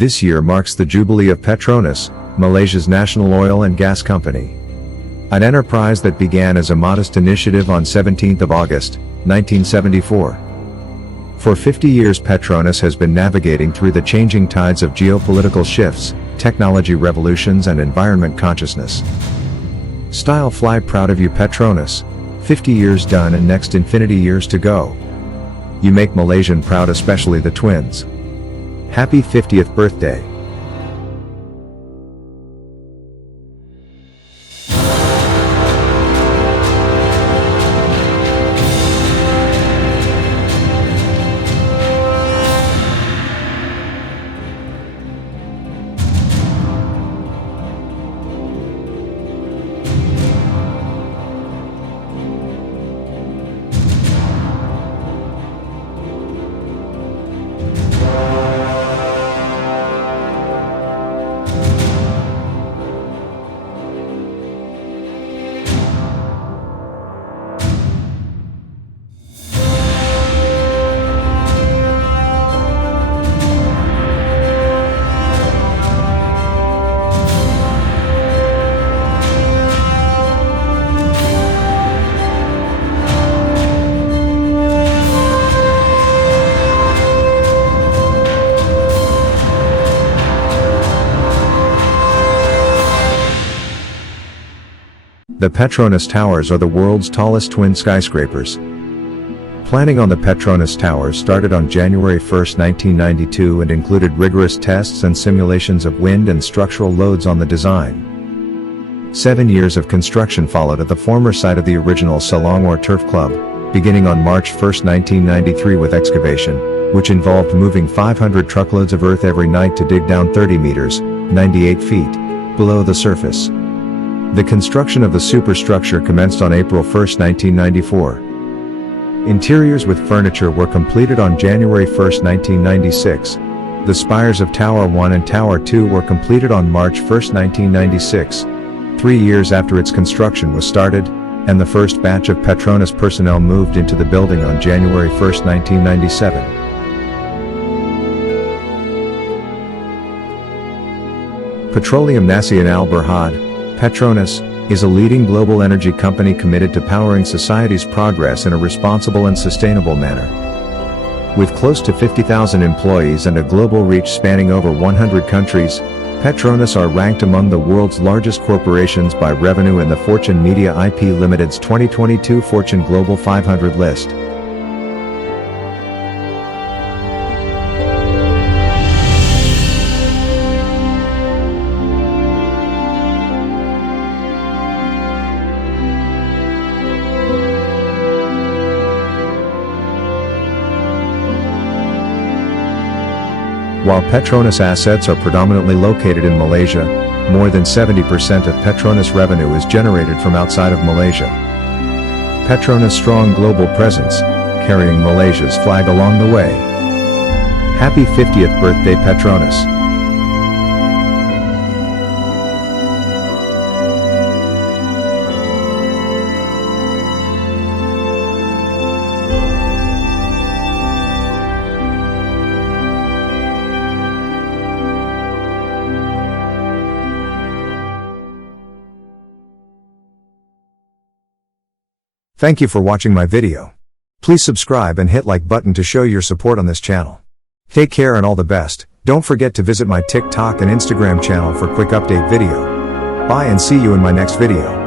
This year marks the jubilee of Petronas, Malaysia's national oil and gas company. An enterprise that began as a modest initiative on 17th of August, 1974. For 50 years Petronas has been navigating through the changing tides of geopolitical shifts, technology revolutions and environment consciousness. STYFLY, proud of you Petronas. 50 years done and next infinity years to go. You make Malaysian proud, especially the twins. Happy 50th birthday. The Petronas Towers are the world's tallest twin skyscrapers. Planning on the Petronas Towers started on January 1, 1992 and included rigorous tests and simulations of wind and structural loads on the design. 7 years of construction followed at the former site of the original Selangor Turf Club, beginning on March 1, 1993 with excavation, which involved moving 500 truckloads of earth every night to dig down 30 meters, 98 feet, below the surface. The construction of the superstructure commenced on April 1, 1994. Interiors with furniture were completed on January 1, 1996. The spires of Tower 1 and Tower 2 were completed on March 1, 1996, 3 years after its construction was started, and the first batch of Petronas personnel moved into the building on January 1, 1997. Petroliam Nasional Berhad, Petronas, is a leading global energy company committed to powering society's progress in a responsible and sustainable manner. With close to 50,000 employees and a global reach spanning over 100 countries, Petronas are ranked among the world's largest corporations by revenue in the Fortune Media IP Ltd's 2022 Fortune Global 500 list. While Petronas assets are predominantly located in Malaysia, more than 70% of Petronas revenue is generated from outside of Malaysia. Petronas' strong global presence, carrying Malaysia's flag along the way. Happy 50th birthday Petronas. Thank you for watching my video. Please subscribe and hit like button to show your support on this channel. Take care and all the best. Don't forget to visit my TikTok and Instagram channel for quick update video. Bye and see you in my next video.